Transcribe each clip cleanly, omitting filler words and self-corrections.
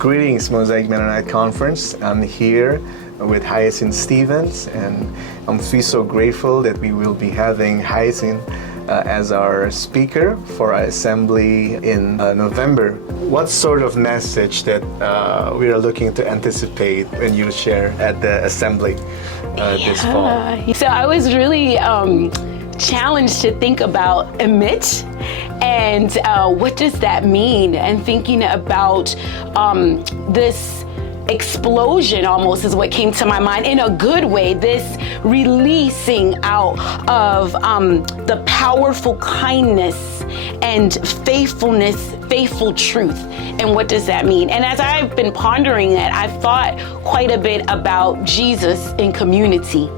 Greetings, Mosaic Mennonite Conference. I'm here with Hyacinth Stevens, and I'm so grateful that we will be having Hyacinth as our speaker for our assembly in November. What sort of message that we are looking to anticipate when you share at the assembly this fall? So I was really challenged to think about Emet and what does that mean, and thinking about this explosion almost is what came to my mind in a good way, this releasing out of the powerful kindness and faithfulness, faithful truth. And what does that mean? And as I've been pondering that, I've thought quite a bit about Jesus in community.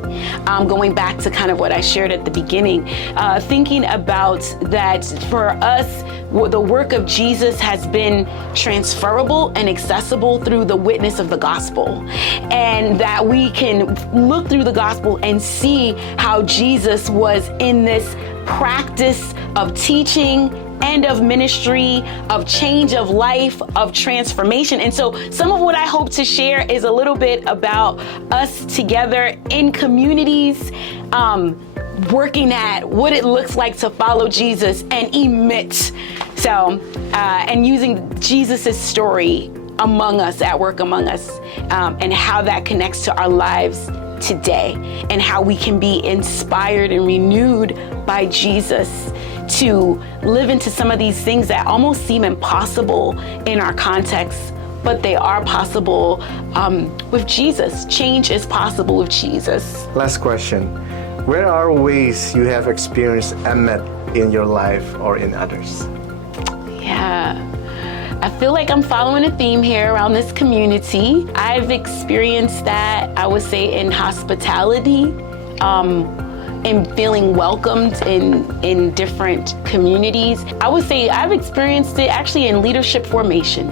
Going back to kind of what I shared at the beginning, thinking about that for us, the work of Jesus has been transferable and accessible through the witness of the gospel. And that we can look through the gospel and see how Jesus was in this practice of teaching and of ministry, of change of life, of transformation. And so some of what I hope to share is a little bit about us together in communities, working at what it looks like to follow Jesus and emit. So, and using Jesus's story among us, at work among us, and how that connects to our lives today, and how we can be inspired and renewed by Jesus to live into some of these things that almost seem impossible in our context, but they are possible with Jesus. Change is possible with Jesus. Last question. Where are ways you have experienced Emet in your life or in others? Yeah. I feel like I'm following a theme here around this community. I've experienced that, I would say, in hospitality, and feeling welcomed in different communities. I would say I've experienced it actually in leadership formation.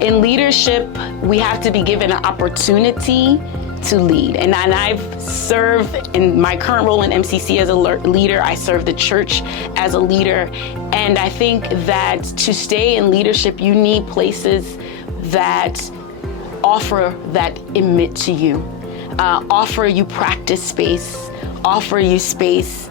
In leadership, we have to be given an opportunity to lead. And I've served in my current role in MCC as a leader. I serve the church as a leader. And I think that to stay in leadership, you need places that offer that emit to you, offer you practice space, offer you space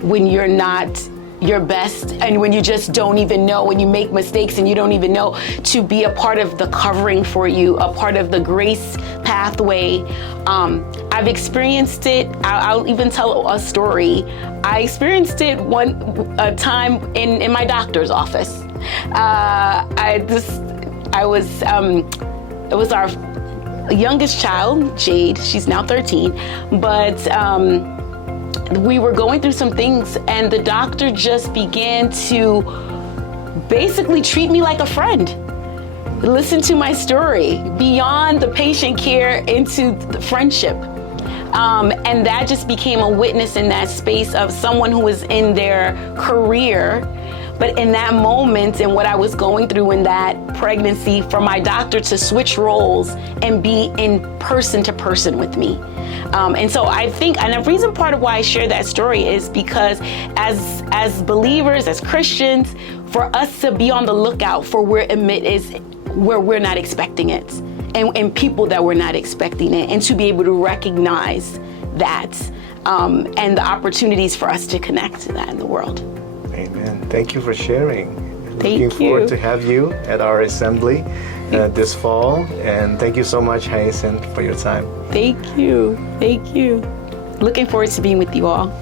when you're not your best, and when you just don't even know, when you make mistakes and you don't even know, to be a part of the covering for you, a part of the grace pathway. I've experienced it. I'll even tell a story. I experienced it a time in my doctor's office. It was our youngest child, Jade. She's now 13, but we were going through some things, and the doctor just began to basically treat me like a friend. Listen to my story, beyond the patient care into the friendship. And that just became a witness in that space of someone who was in their career. But in that moment, and what I was going through in that pregnancy, for my doctor to switch roles and be in person to person with me. And so I think, and the reason part of why I share that story is because as believers, as Christians, for us to be on the lookout for where Emet is, where we're not expecting it, and people that we're not expecting it, and to be able to recognize that, and the opportunities for us to connect to that in the world. Amen. Thank you for sharing. Thank you. Looking forward to have you at our assembly this fall. And thank you so much, Hyacinth, for your time. Thank you. Thank you. Looking forward to being with you all.